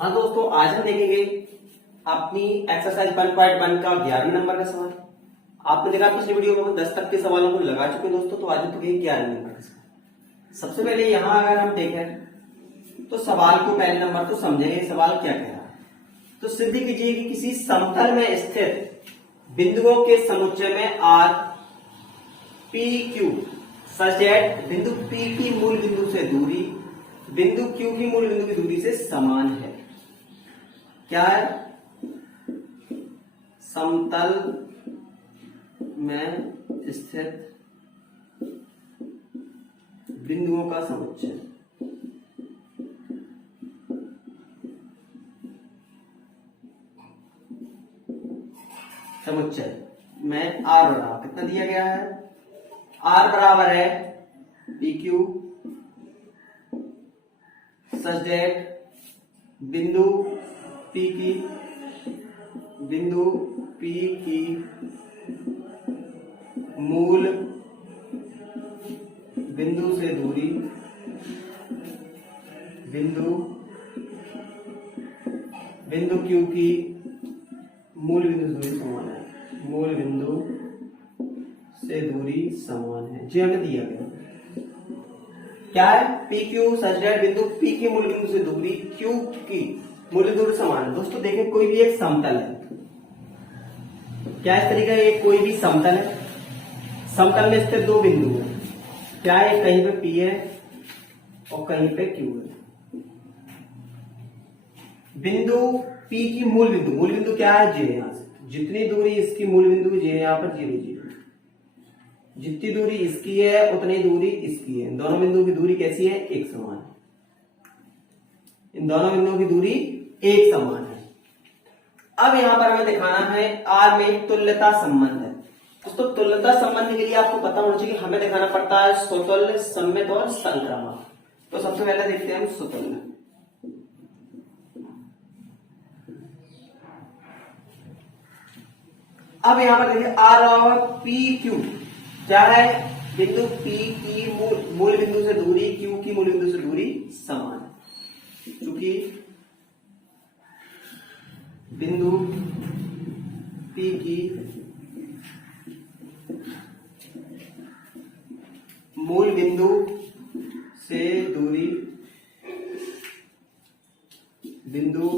हाँ दोस्तों, आज हम देखेंगे अपनी एक्सरसाइज 1.1 का 11वें नंबर का सवाल। आपने देखा पिछले वीडियो में 10 तक के सवालों को लगा चुके दोस्तों, तो आज हम देखेंगे 11वें नंबर का सवाल। सबसे पहले यहाँ अगर हम देखें तो सवाल को पहले नंबर तो समझेंगे सवाल क्या कह रहा है। तो सिद्ध कीजिए कि किसी समतल में स्थित बिंदुओं के समुच्चय में R P Q such that बिंदु P की मूल बिंदु से दूरी बिंदु Q की मूल बिंदु की दूरी से समान है। क्या है? समतल में स्थित बिंदुओं का समुच्चय में आर बराबर कितना दिया गया है? आर बराबर है पी क्यू सच दैट बिंदु P की मूल बिंदु से दूरी बिंदु Q की मूल बिंदु से दूरी समान है। मूल बिंदु से दूरी समान है जी हमें दिया गया। क्या है? पी क्यू सच दैट बिंदु P की मूल बिंदु से दूरी Q की मूल बिंदु समान है। दोस्तों देखें, कोई भी एक समतल है। क्या इस तरीके का एक कोई भी समतल है, समतल में स्थित दो बिंदु है। क्या है? कहीं पे P है और कहीं पे Q है। बिंदु P की मूल बिंदु क्या है? J। यहां से जितनी दूरी इसकी मूल बिंदु J, यहां पर 0 0, जितनी दूरी इसकी है उतनी दूरी इसकी है। दोनों बिंदुओं की दूरी कैसी है? एक समान है। इन दोनों बिंदुओं की दूरी एक समान है। अब यहां पर हमें दिखाना है आर में तुल्यता संबंध है। दोस्तों तुल्यता संबंध के लिए आपको पता होना चाहिए कि हमें दिखाना पड़ता है स्वतुल्य, सममित और संक्रामक। तो सबसे पहले देखते हैं हम स्वतुल्य। अब यहां पर देखिए आर और पी क्यू क्या है? बिंदु P की मूल बिंदु से दूरी Q की मूल बिंदु से दूरी समान है। चूंकि बिंदु P की मूल बिंदु से दूरी बिंदु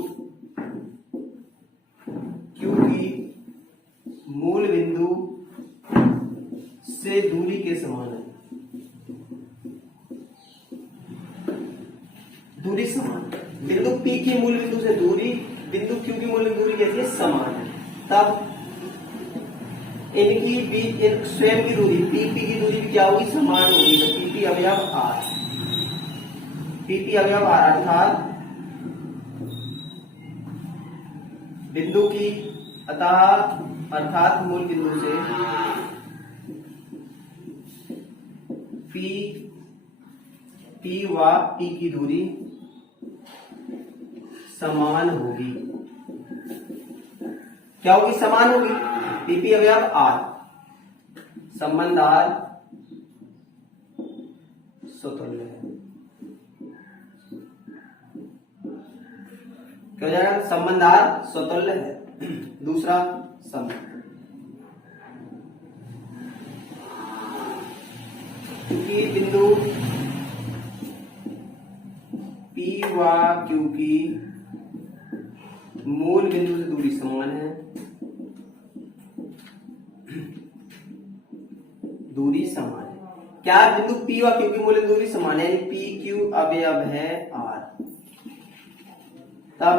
Q की मूल बिंदु से दूरी के समान है। दूरी समान, बिंदु P की मूल बिंदु से दूरी बिंदु Q की मूल बिंदु कैसी है? समान है। तब इनकी बीच स्वयं की दूरी PP की दूरी भी क्या होगी? समान होगी। तो PP अवयव R, PP अवयव R अर्थात बिंदु की अर्थात मूल बिंदु से P व P की दूरी समान होगी। क्या होगी? समान होगी। PP अवयव R, संबंध R स्वतुल्य है। क्या हो जाएगा? संबंध R स्वतुल्य है। दूसरा संबंध, क्योंकि बिंदु P व Q की मूल बिंदु से दूरी समान है। दूरी समान है। क्या बिंदु P व Q की मूल बिंदु दूरी समान है? यानी P Q अवयव है R। तब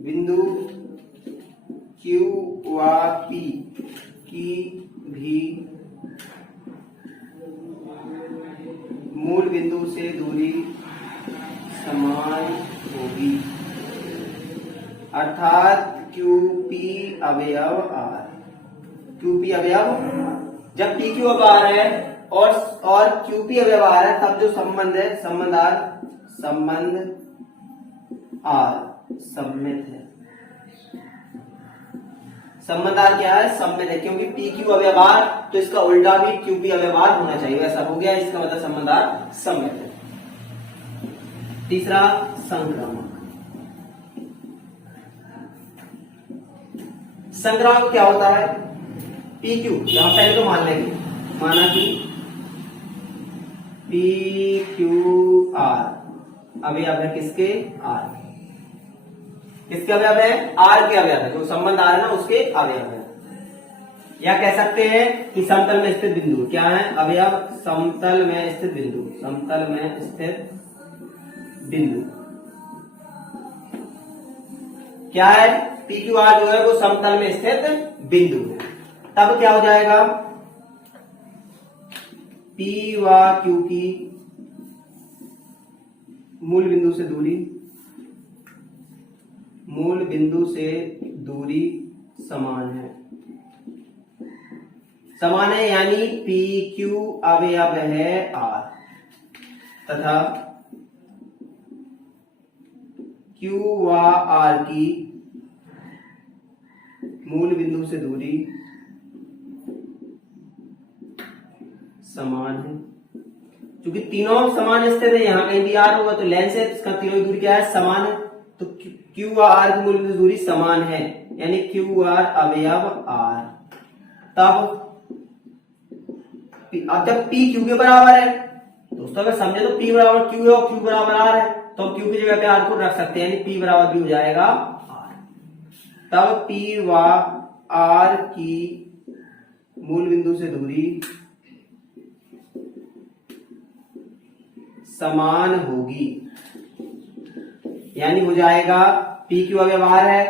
बिंदु Q व P की भी मूल बिंदु से दूरी समान होगी। अर्थात QP अवयव R। QP अवयव, जब PQ अवयव R है और QP अवयव R है, तब जो संबंध है संबंध R सममित है। संबंध क्या है? सममित है, क्योंकि पी क्यू अव्यवहार तो इसका उल्टा भी क्यू पी अव्यवहार होना चाहिए, ऐसा हो गया, इसका मतलब संबंध सममित है। तीसरा संक्रामक। संक्रामक क्या होता है? पी क्यू, यहां पहले तो मान लेंगे, माना कि पी क्यू आर अवयव है किसके? आर। किसके अवयव है? आर के अवयव है, जो संबंध आर है ना उसके अवयव है। या कह सकते हैं कि समतल में स्थित बिंदु क्या है? अवयव समतल में स्थित बिंदु, समतल में स्थित बिंदु क्या है? पी क्यू आर जो है वो समतल में स्थित बिंदु है। तब क्या हो जाएगा? पी व क्यू की मूल बिंदु से दूरी, मूल बिंदु से दूरी समान है, समान है यानी पी क्यू अवयव है आर तथा क्यू व आर की मूल बिंदु से दूरी समान है। क्योंकि तीनों समान स्थित है, यहां कहीं भी आर होगा तो लेंस है, इसका तीनों की दूरी क्या है? समान है। तो क्यू व आर की मूल बिंदु से दूरी समान है यानी क्यू आर अवयव आर। तब अब जब पी क्यू के बराबर है दोस्तों, अगर समझे तो पी बराबर क्यू है और क्यू बराबर आर है, तो क्यू की जगह पे आर को रख सकते हैं यानी पी बराबर भी हो जाएगा आर। तब पी व आर की मूल बिंदु से दूरी समान होगी, यानी हो जाएगा पी क्यू अवयव आर है,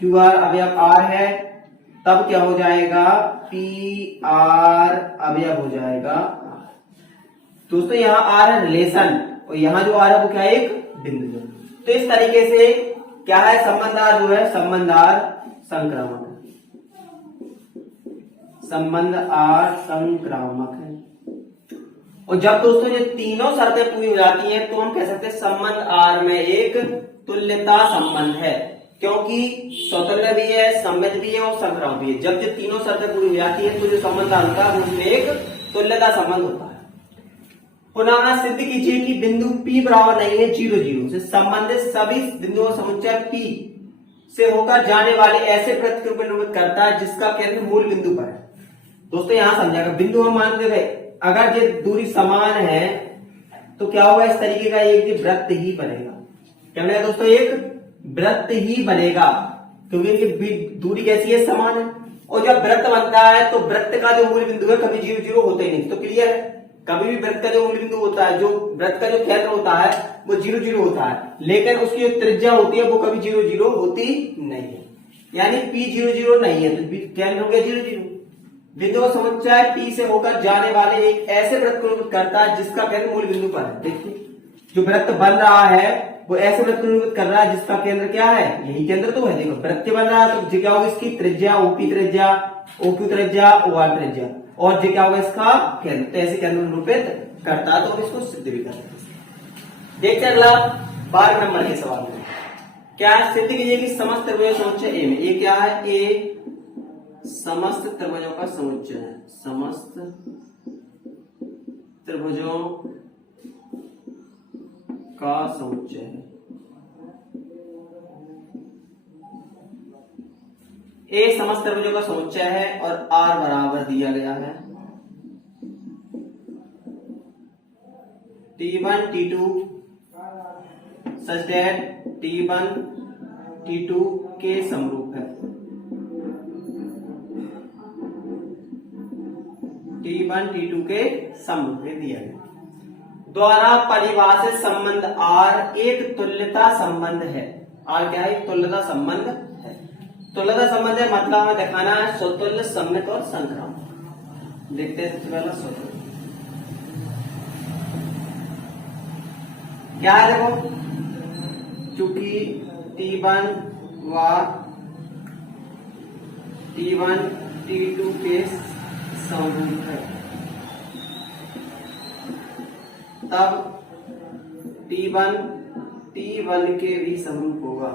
क्यू आर अवयव आर है, तब क्या हो जाएगा? पी आर अवयव हो जाएगा आर। दोस्तों यहाँ आर है रिलेशन और यहाँ जो आर है वो क्या है? एक बिंदु है। तो इस तरीके से क्या है? संबंधार जो है संबंधार संक्रामक है, संबंध आर संक्रामक है। और जब दोस्तों ये तीनों शर्तें पूरी हो जाती हैं तो हम कह सकते हैं संबंध आर में एक तुल्यता संबंध है, क्योंकि स्वतंत्र भी है, सममित भी है और संक्रामक भी है। जब ये तीनों शर्तें पूरी हो जाती हैं तो जो संबंध होता है उसमें एक तुल्यता संबंध होता है। पुनः सिद्ध कीजिए कि बिंदु P बराबर नहीं है 0, 0 से संबंधित सभी बिंदुओं का समुच्चय P से होकर जाने वाले ऐसे वृत्त के रूप में निरूपित करता है जिसका केंद्र मूल बिंदु पर है। दोस्तों यहां समझाएगा, बिंदु हम मानते गए, अगर ये दूरी समान है तो क्या होगा? इस तरीके का एक वृत्त ही बनेगा। क्या बनेगा दोस्तों? एक वृत्त ही बनेगा, क्योंकि इनकी दूरी कैसी है? समान है। और जब वृत्त बनता है तो वृत्त का जो मूल बिंदु है कभी 0, 0 होता ही नहीं। तो क्लियर है, कभी भी वृत्त का जो मूल बिंदु होता है, जो वृत्त का जो केंद्र होता है वो 0, 0 होता है, लेकिन उसकी जो त्रिज्या होती है वो कभी 0, 0 होती नहीं है, यानी P 0, 0 नहीं है। तो केंद्र हो गया 0, 0। बिंदु का समुच्चय P से होकर जाने वाले एक ऐसे वृत्त को निरूपित करता है जिसका केंद्र मूल बिंदु पर है। देखिए जो वृत्त बन रहा है वो ऐसे वृत्त को निरूपित कर रहा है जिसका केंद्र क्या है? यही केंद्र तो है। देखो वृत्त बन रहा है तो क्या होगा? इसकी त्रिज्या OP त्रिज्या, OQ त्रिज्या, OR त्रिज्या, और जो क्या होगा? इसका केंद्र। तो ऐसे केंद्र निरूपित करता है, तो हम इसको सिद्ध भी कर सकते हैं। देखते हैं अगला 12 नंबर के सवाल में क्या है? सिद्ध कीजिए कि समस्त त्रिभुजों का समुच्चय ए में, ए क्या है? ए समस्त त्रिभुजों का समुच्चय है, समस्त त्रिभुजों का समुच्चय है। ए समस्त त्रिभुजों का समुच्चय है और आर बराबर दिया गया है T1 T2 such that T1 T2 के समरूप है, T1 T2 के समरूप में दिया गया। द्वारा परिभाषित संबंध R एक तुल्यता संबंध है। R क्या है? एक तुल्यता संबंध है। तुल्यता संबंध है मतलब हमें दिखाना है स्वतुल्य, सममित और संक्रामक। देखते हैं सबसे पहला स्वतुल्य क्या है? देखो चूंकि T1 व T1 T2 के समरूप है तब T1 T1 के भी समरूप होगा।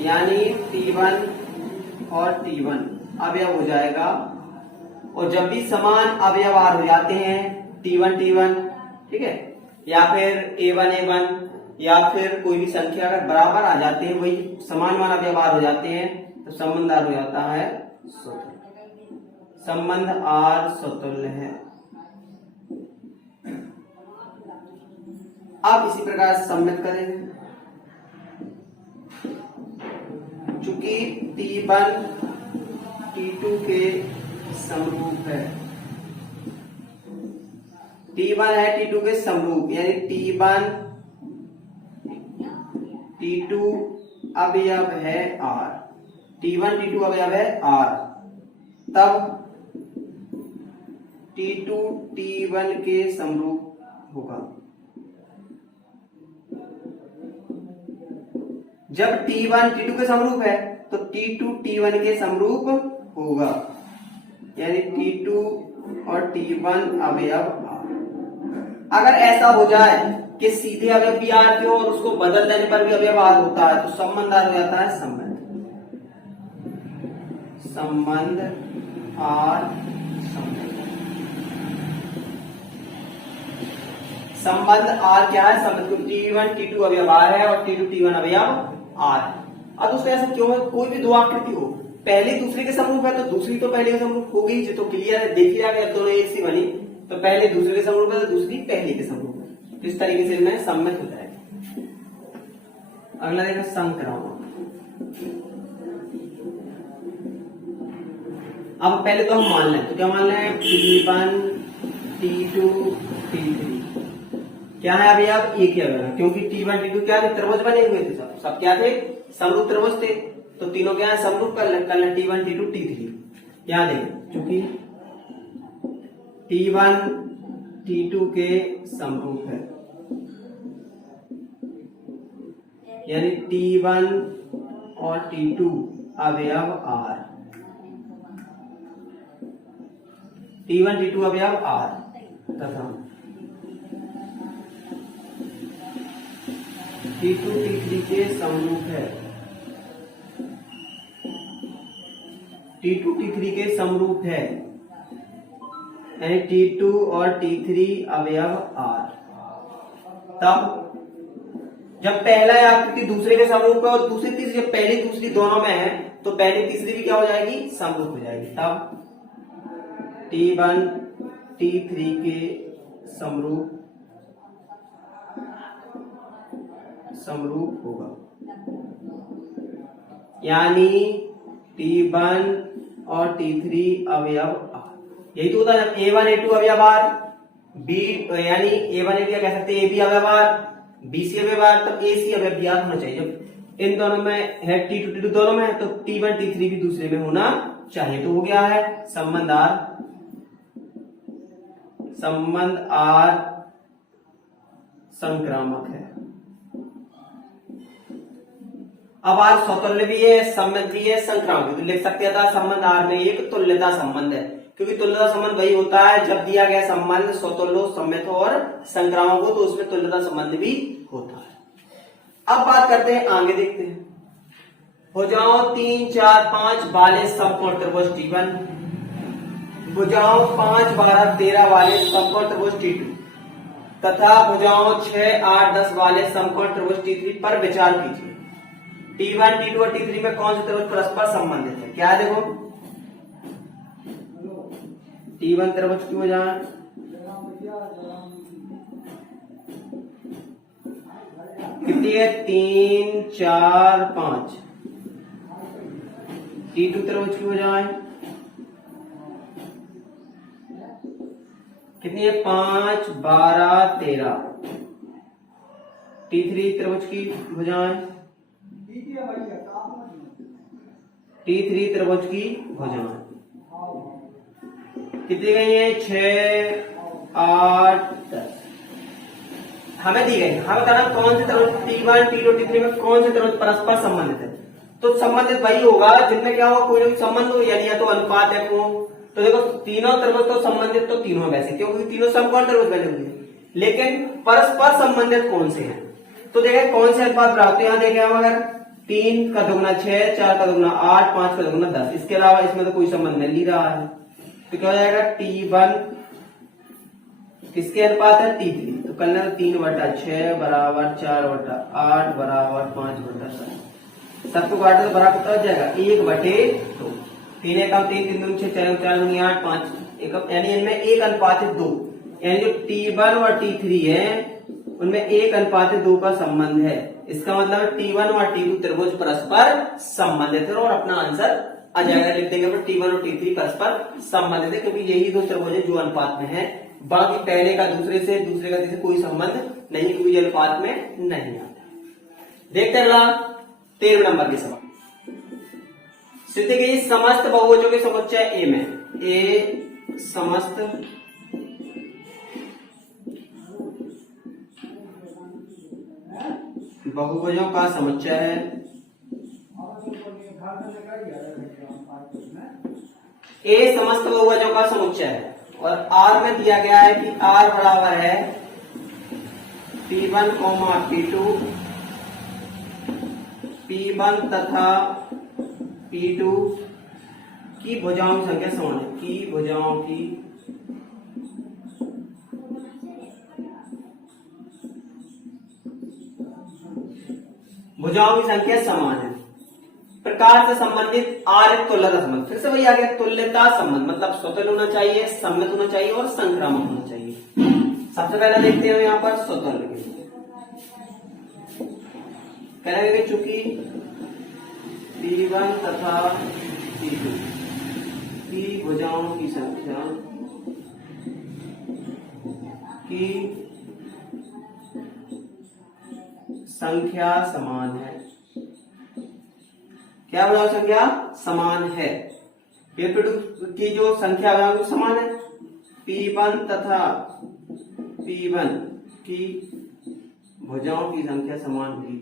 यानी T1 और T1 अब यह हो जाएगा और जब भी समान अवयवार हो जाते हैं T1 T1, ठीक है, या फिर A1 A1, या फिर कोई भी संख्या अगर बराबर आ जाते हैं, वही समान अवयवार हो जाते हैं, तो संबंध आर हो जाता है स्वतुल्य। संबंध आर स्वतुल्य है। आप इसी प्रकार से सम्मित करेंगे। चूंकि T1 T2 के समरूप है, T1 है T2 के समरूप, यानी T1 T2 अवयव है R, T1 T2 अवयव है R, तब T2 T1 के समरूप होगा। जब T1 T2 के समरूप है तो T2 T1 के समरूप होगा, यानी T2 और T1 अवयव R। अगर ऐसा हो जाए कि सीधे अवयव भी R के हो और उसको बदल देने पर भी अवयव R होता है, तो संबंध R हो जाता है संबंध R संबंध R क्या है? संबंध T1 T2 अवयव R है और T2 T1 अवयव R। अब उसको ऐसा क्यों है? कोई भी दो आकृति हो, पहले दूसरे के समरूप है तो दूसरी तो पहले के समरूप हो गई, जो तो क्लियर है, देख लिया गया, दोनों एक सी बनी, तो पहले दूसरे के समरूप है तो दूसरी पहले के समरूप है। तो इस तरीके से इनमें सम्मित हो जाएगा। अगला देखो संक्रामक। अब पहले तो हम मान लें, तो क्या मान लें? T1 T2 T3 क्या है? अभी आप एक ही अवयव है, क्योंकि T1 T2 क्या थे? त्रिभुज बने हुए थे, सब क्या थे? समरूप त्रिभुज थे, तो तीनों क्या है? समरूप कर लें T1 T2 T3। क्या देखें? क्योंकि T1 T2 के समरूप है, यानी T1 और T2 अवयव R, T1 T2 अवयव R, तथा T2 T3 के समरूप है, T2 T3 के समरूप है, यानी T2 और T3 अवयव R। तब जब पहला आकृति दूसरे के समरूप है और दूसरी तीसरी, जब पहली दूसरी दोनों में है तो पहली तीसरी भी क्या हो जाएगी? समरूप हो जाएगी। तब T1 T3 के समरूप होगा, यानी T1 और T3 अवयव R। यही तो होता है जब A1 A2 अवयव R, B यानी A1 A2 कह सकते हैं AB अवयव R, BC अवयव R, तब AC अवयव भी R होना चाहिए। जब इन दोनों में है T2 T2 दोनों में है तो T1 T3 भी दूसरे में होना चाहिए। तो हो गया है संबंध R संक्रामक है। अब R स्वतुल्य भी है, सम्मित भी है, संक्रामक, तो लिख सकते था संबंध R में एक तुल्यता संबंध है, क्योंकि तुल्यता संबंध वही होता है जब दिया गया संबंध स्वतुल्य हो, सम्मित हो और संक्रामक हो, तो उसमें तुल्यता संबंध भी होता है। अब बात करते हैं, आगे देखते हैं। भुजाओं 3 4 5 वाले समकोण त्रिभुज T1, भुजाओं 5 12 13 वाले समकोण त्रिभुज T2 तथा भुजाओं 6 8 10 वाले समकोण त्रिभुज T3 पर विचार कीजिए। T1 T2 और T3 में कौन से त्रिभुज परस्पर संबंधित है? क्या है? देखो T1 त्रिभुज की भुजाएं कितनी है? 3 4 5। T2 त्रिभुज की भुजाएं कितनी है? 5 12 13। T3 त्रिभुज की भुजाएं, T3 त्रिभुज की भुजाएं कितनी गई है? 6 8 10 हमें दी गई। हमें बताना कौन से त्रिभुज T1 T2 T3 में कौन से त्रिभुज परस्पर संबंधित है। तो संबंधित वही होगा जिनमें क्या हो, कोई ना कोई संबंध हो, यानी या तो अनुपात है हो। तो देखो तीनों त्रिभुज तो संबंधित तो तीनों वैसे, क्योंकि तीनों समकोण त्रिभुज बने हुए हैं, लेकिन परस्पर संबंधित कौन से हैं? तो देखें कौन से अनुपात बराबर। यहाँ देखें हम अगर 3 का दुगुना 6, 4 का दुगुना 8, 5 का दुगुना 10, इसके अलावा इसमें तो कोई संबंध मिल नहीं रहा है। तो क्या हो जाएगा T1 किसके अनुपात है T3, तो करना 3/6 बराबर 4/8 बराबर 5/7। सबको काटो तो बराबर कितना हो जाएगा 1/2। 3 एकम 3 3 दूनी 6 4 4 दूनी 8 5 एकम, यानी इनमें 1:2, यानी जो T1 और T3 है उनमें 1:2 का संबंध है। इसका मतलब T1 और T2 त्रिभुज परस्पर संबंधित है और अपना आंसर आ जाएगा। लिख देंगे T1 और T3 परस्पर संबंधित है, क्योंकि यही दो त्रिभुज है जो अनुपात में है। बाकी पहले का दूसरे से, दूसरे का तीसरे कोई संबंध नहीं, क्योंकि ये अनुपात में नहीं आता। देखते हैं अगला 13 नंबर के सवाल। स्थिति के समस्त बहुभुजों के समुच्चय ए में, ए समस्त बहुभुजों का समुच्चय है। ए समस्त बहुभुजों का समुच्चय है और आर में दिया गया है कि आर बराबर है P1, P2, P1 तथा P2 की भुजाओं की संख्या समान है, की भुजाओं की संख्या समान है। प्रकार से संबंधित आर तुल्यता संबंध, फिर से वही आ गया तुल्यता संबंध, मतलब स्वतंत्र होना चाहिए, सम्मित होना चाहिए और संक्रामक होना चाहिए। सबसे पहले देखते हैं यहाँ पर स्वतंत्र के लिए कह रहे हैं, चूंकि P1 तथा P2 की भुजाओं की संख्या समान है। क्या भुजाओं की संख्या समान है? P2 की जो संख्या भुजाओं समान है, P1 तथा P1 की भुजाओं की संख्या समान होगी।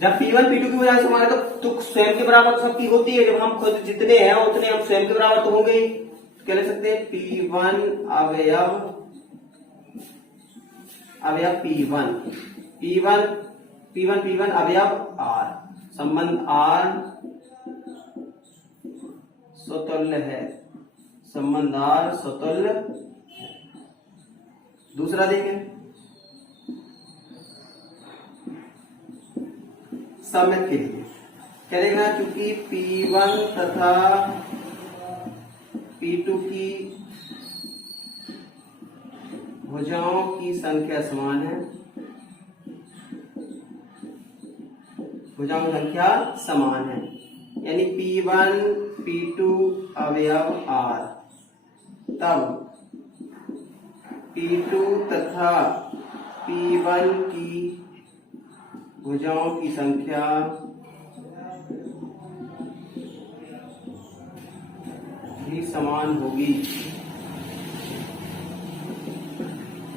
जब P1 P2 की भुजाएं समान है तो स्वयं के बराबर सबकी होती है। जब हम खुद जितने हैं उतने हम स्वयं के बराबर तो होंगे ही। क्या लिख सकते हैं? P1 अवयव P1 अवयव R, संबंध R स्वतुल्य है, संबंध R स्वतुल्य है। दूसरा देखें सम्मित के लिए क्या देखना, क्योंकि P1 तथा P2 की भुजाओं की संख्या समान है, भुजाओं की संख्या समान है, यानी P1 P2 अवयव R, तब P2 तथा P1 की भुजाओं की संख्या भी समान होगी,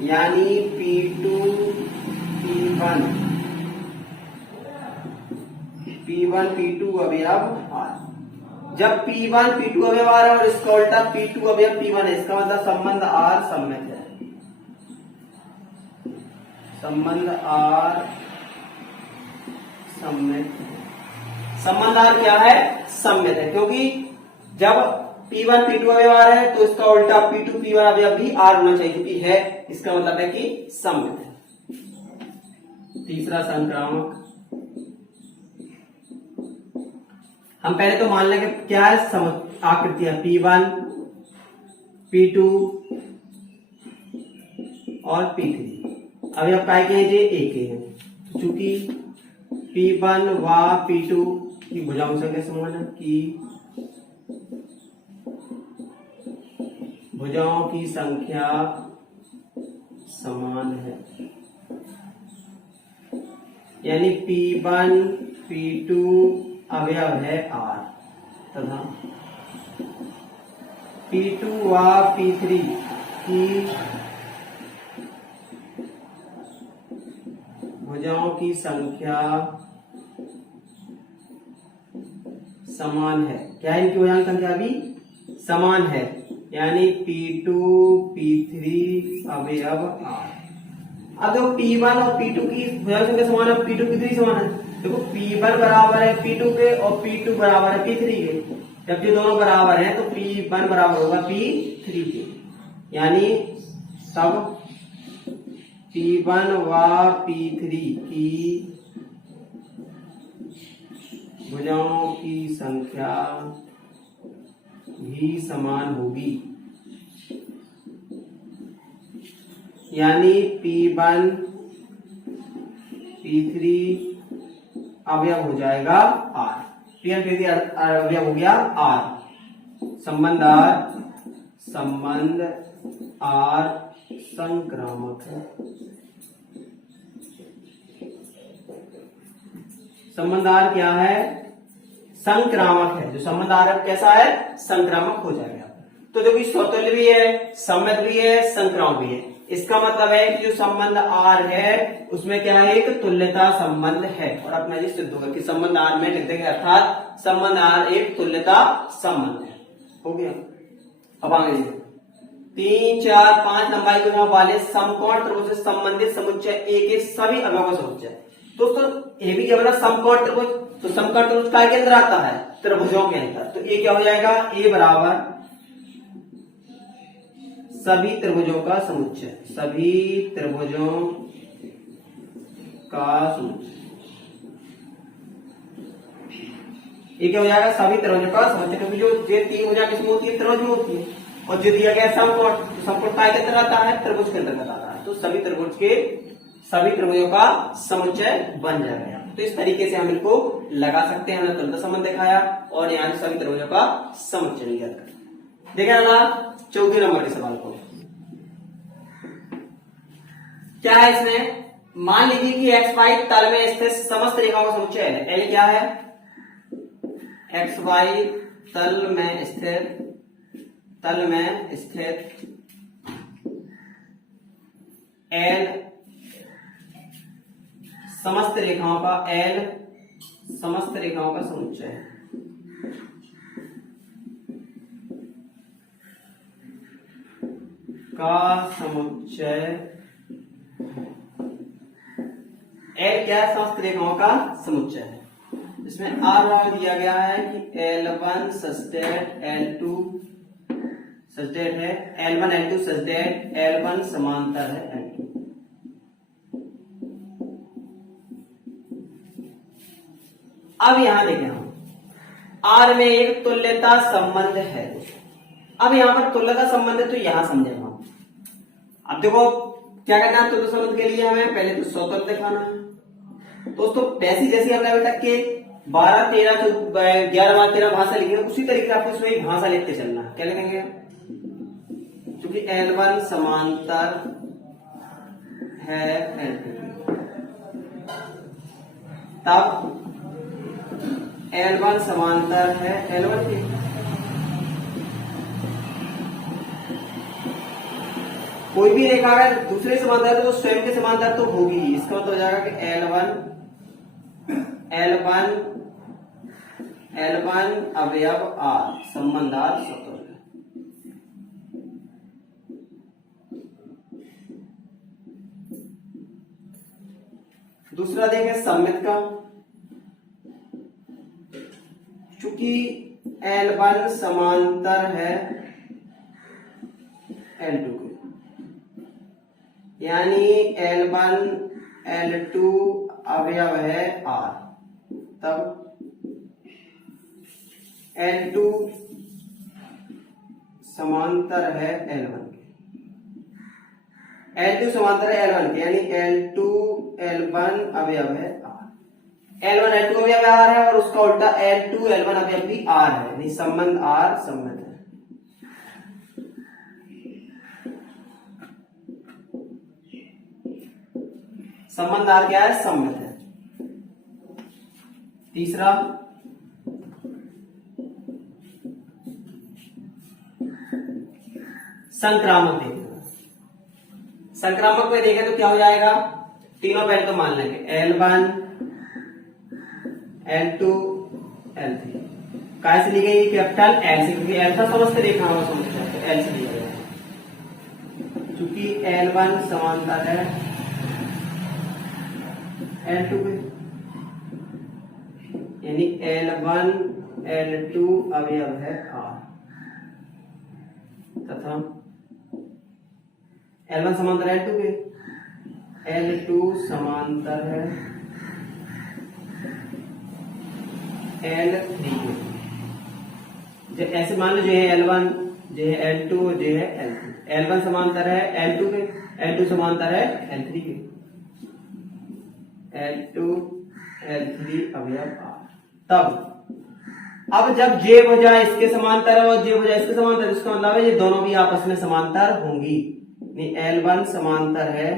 यानी P2 P2 अवयव R। जब P1 P2 अवयव R है और इसका उल्टा P2 अवयव P1 है, इसका मतलब संबंध R सम्मित है, संबंध R सम्मित। संबंध R क्या है? सम्मित है, क्योंकि जब P1 P2 अवयव R है तो इसका उल्टा P2 P1 अवयव भी R होना चाहिए, क्योंकि है, इसका मतलब है कि सम्मित है। तीसरा संक्रामक, हम पहले तो मान लेंगे क्या है, आकृतियां P1 P2 और P3 अवयव काय के हैं? एक ही है, चूंकि P1 व P2 की भुजाओं की संख्या समान है, कि भुजाओं की संख्या समान है, यानी P1 P2 अवयव है R तथा P2 व P3 की भुजाओं की संख्या समान है। क्या है? इनकी भुजाओं की संख्या भी समान है, यानी P2 P3 अवयव R। अब जो P1 और P2 की भुजाओं की संख्या समान है, P2 P3 समान है, देखो P1 बराबर है P2 के और P2 बराबर है P3 के। जब ये दोनों बराबर हैं तो P1 बराबर होगा P3 के, यानी सब P1 व P3 की भुजाओं की संख्या भी समान होगी, यानी P1 P3 अवयव हो जाएगा R। P1 P3 अवयव हो गया R। संबंध R संक्रामक है। संबंध R क्या है? संक्रामक है। जो संबंध R है कैसा है? संक्रामक हो जाएगा। तो देखो स्वतुल्य भी है, सम्मित भी है, संक्रामक भी है। इसका मतलब है कि जो संबंध R है उसमें क्या है? एक तुल्यता संबंध है। और अपना जी सिद्ध होगा कि संबंध R में लिख देंगे, अर्थात संबंध R एक तुल्यता संबंध है। हो गया। अब आगे 3, 4, 5 लंबाई के वाले समकोण त्रिभुज से संबंधित समुच्चय ए के सभी अवयवों का समुच्चय। दोस्तों ए भी क्या बना? समकोण त्रिभुज। तो समकोण त्रिभुज काय के अंदर आता है? त्रिभुजों के अंदर। तो ए क्या हो जाएगा? ए बराबर सभी त्रिभुजों का समुच्चय। सभी त्रिभुजों का समुच्चय। ये क्या हो जाएगा? सभी त्रिभुजों का समुच्चय। क्योंकि जो ये तीन भुजा किसमें होती है? त्रिभुज में होती है। और जो दिया गया समकोण, तो समकोण काय के अंदर आता है? त्रिभुज के अंतर्गत आता है। तो सभी त्रिभुज के सभी त्रिभुजों का समुच्चय बन जाएगा। तो इस तरीके से हम इनको लगा सकते हैं। हमने तुल्यता संबंध दिखाया और यहाँ से सभी त्रिभुजों का समुच्चय ज्ञात कर। देखिए ना 14 नंबर के सवाल को क्या है इसमें? मान लीजिए कि XY तल में स्थित समस्त रेखाओं का समुच्चय है। पहले क्या है? XY तल में स्थित L समस्त रेखाओं का समुच्चय है। L क्या है? समस्त रेखाओं का समुच्चय है। इसमें R बराबर दिया गया है कि L1 such that L2 such that है L1 L2 such that L1 समांतर है L2। अब यहां देखें हम R में एक तुल्यता संबंध है। अब यहां पर तुल्यता संबंध है तो यहां समझेंगे हम। अब देखो क्या करना है तुल्यता संबंध के लिए? हमें पहले तो स्वतंत्र दिखाना है। दोस्तों वैसी जैसी हमने अभी तक के 12, 13, 11, 12, 13 भाषा लिखी है, उसी तरीके से आपको इसमें भाषा लिखते चलना है। क्या लिखेंगे? क्योंकि L1 समांतर है L2, तब L1 समांतर है L1 के। कोई भी रेखा अगर दूसरे समांतर तो स्वयं के समांतर तो होगी ही। इसका मतलब हो जाएगा कि L1 अवयव R संबंध R स्वतंत्र। दूसरा देखें सम्मित का। चूंकि L1 समांतर है L2 के, यानी L1 L2 अवयव है R, तब L2 समांतर है L1 के। L2 समांतर है L1 के, यानी L2 L1 अवयव है R। L1 L2 अवयव R है और उसका उल्टा L2 L1 अवयव भी R है, यानी संबंध R सम्मित है। संबंध R क्या है? सम्मित है। तीसरा संक्रामक देखना। संक्रामक में देखें तो क्या हो जाएगा? तीनों पहले तो मान लेंगे L1 L2 L3। काय से ली गई? कैपिटल L से, क्योंकि L था समस्त रेखाओं का समुच्चय, तो L से लिया गया। चूंकि L1 समांतर है L2 के, यानी L1 L2 अवयव है R तथा L1 समांतर L2 के, L2 समांतर है L3 के। ऐसे मान लो जो है L1 जो है L2 और जो है L3, L1 समांतर है L2 के, L2 समांतर है L3 के, L2 L3 अवयव R। तब अब जब J भुजा इसके समांतर है और J भुजा इसके समांतर, इसका मतलब है ये दोनों भी आपस में समांतर होंगी। L1 समांतर है,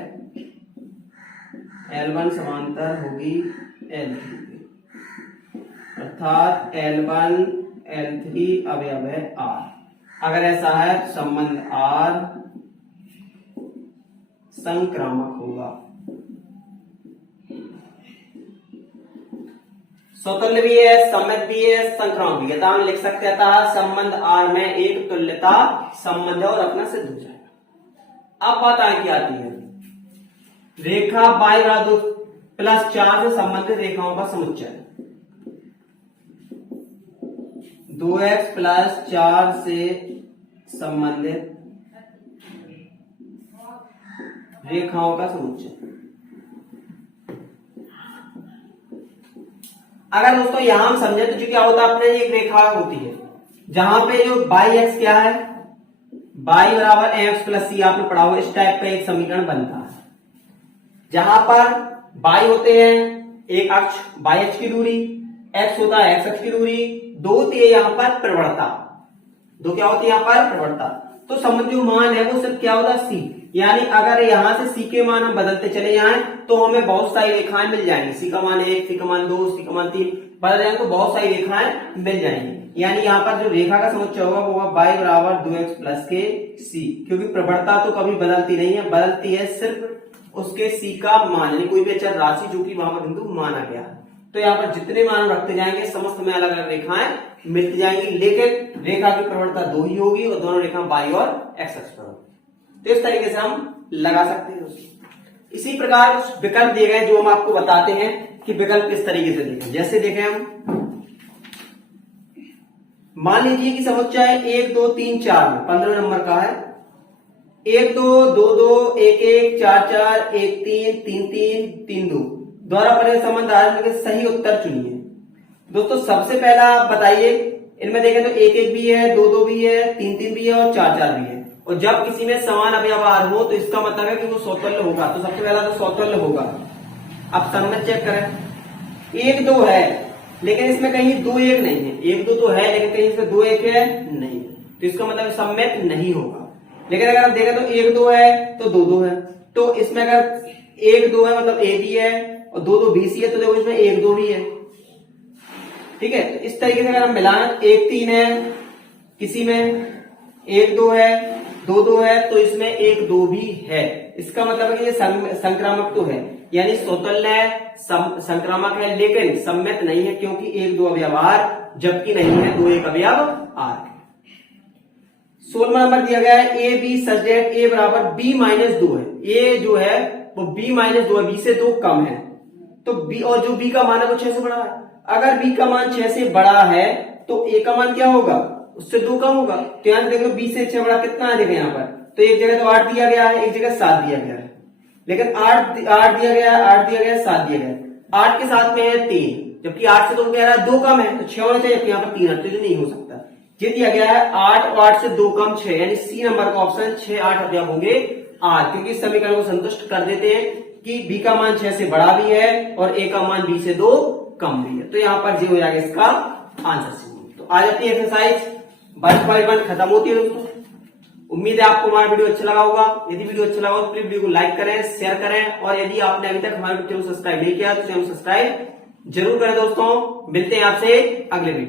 L1 समांतर होगी L3 के, अर्थात L1 L3 अवयव है R। अगर ऐसा है तो संबंध R संक्रामक होगा। स्वतुल्य भी है, सम्मित भी है, संक्रामक भी है। तो हम लिख सकते हैं संबंध R में एक तुल्यता संबंध और अपना सिद्ध हो जाएगा। अब बात आगे आती है, रेखा y + 4 से संबंधित रेखाओं का समुच्चय। 2x + 4 से संबंधित रेखाओं का समुच्चय। अगर दोस्तों यहां हम समझे तो जो क्या होता है, अपने एक रेखा होती है जहां पे जो बाई एक्स क्या है, y बराबर mx + c आपने पढ़ा हुआ, इस टाइप का एक समीकरण बनता है जहां पर y होते हैं एक अक्ष y अक्ष की दूरी, x होता है x अक्ष की दूरी, दो होती है यहाँ पर प्रवणता, दो क्या होती है यहाँ पर प्रवणता। तो संबंध जो मान है वो सिर्फ क्या होता है c, यानी अगर यहां से c के मान हम बदलते चले जाएं तो हमें बहुत सारी रेखाएं मिल जाएंगी। c का मान 1, c का मान 2, c का मान 3 बदल जाएंगे तो बहुत सारी रेखाएं मिल जाएंगी। यानी यहाँ पर जो रेखा का समुच्चय होगा वो होगा y बराबर 2x + के c, क्योंकि प्रवणता तो कभी बदलती नहीं है, बदलती है सिर्फ उसके c का मान, यानी कोई भी अचर राशि जो कि वहां पर बिंदु माना गया है। तो यहाँ पर जितने मान रखते जाएंगे समस्त में अलग अलग रेखाएं मिलती जाएंगी, लेकिन रेखा की प्रवणता दो ही होगी और दोनों रेखा y और x अक्ष पर होगी। तो इस तरीके से हम लगा सकते हैं। इसी प्रकार विकल्प दिए गए जो हम आपको बताते हैं कि विकल्प किस तरीके से देखें। जैसे देखें हम, मान लीजिए कि समुच्चय 1 2 3 4 में 15 नंबर का है, 1 2 2 2 1 1 4 4 1 3 3 3 3 2 द्वारा बने संबंध आधार के सही उत्तर चुनिए। दोस्तों सबसे पहला आप बताइए, इनमें देखें तो 1 1 भी है, 2 2 भी है, 3 3 भी है और 4 4 भी है। और जब किसी में समान अवयवार हो तो इसका मतलब है कि वो स्वतुल्य होगा। तो सबसे पहला तो स्वतुल्य होगा। अब सम्मित चेक करें, 1 2 है लेकिन इसमें कहीं 2 1 नहीं है, 1 2 तो है लेकिन कहीं इसमें 2 1 है नहीं, तो इसका मतलब सम्मित नहीं होगा। लेकिन अगर आप देखें तो 1 2 है तो 2 2 है, तो इसमें अगर 1 2 है मतलब a भी है और 2 2 b c है, तो देखो इसमें 1 2 भी है। ठीक है, तो इस तरीके से अगर हम मिलाएं, 1 3 है किसी में, 1 2 है, 2 2 है, तो इसमें 1 2 भी है। इसका मतलब है कि ये संक्रामक तो है, यानी स्वतुल्य है, संक्रामक है, लेकिन सम्मित नहीं है क्योंकि 1 2 अवयवार जबकि नहीं है 2 1 अवयव आर। 16 नंबर दिया गया है, ए बी सच दैट ए बराबर b - 2 है। ए जो है वो b - 2 है, b से 2 कम है, तो b और जो b का मान है वो 6 से बड़ा है। अगर b का मान 6 से बड़ा है तो a का मान क्या होगा, उससे 2 कम होगा। तो यहां देखो b से 6 बड़ा कितना आ जाएगा यहाँ पर, तो एक जगह तो 8 दिया गया है, एक जगह 7 दिया गया है, लेकिन 8 दिया गया है, 8 दिया गया है, 7 दिया गया है। 8 के साथ में है 3, जबकि 8 से तो कह रहा है 2 कम है, तो 6 होना चाहिए, यहाँ पर 3 है, तो ये नहीं हो सकता। ये दिया गया है 8 और 8 से 2 कम 6, यानी सी नंबर का ऑप्शन 6 8 अवयव होंगे आर, क्योंकि इस समीकरण को संतुष्ट कर देते हैं कि बी का मान 6 से बड़ा भी है और ए का मान बी से 2 कम भी है। तो यहाँ पर जी हो जाएगा इसका आंसर सी। तो आ जाती है एक्सरसाइज 1.1 खत्म होती है दोस्तों। उम्मीद है आपको हमारा वीडियो अच्छा लगा होगा। यदि वीडियो अच्छा लगा तो प्लीज वीडियो को लाइक करें, शेयर करें, और यदि आपने अभी तक हमारे चैनल सब्सक्राइब नहीं किया तो चैनल सब्सक्राइब जरूर करें दोस्तों। मिलते हैं आपसे अगले वीडियो।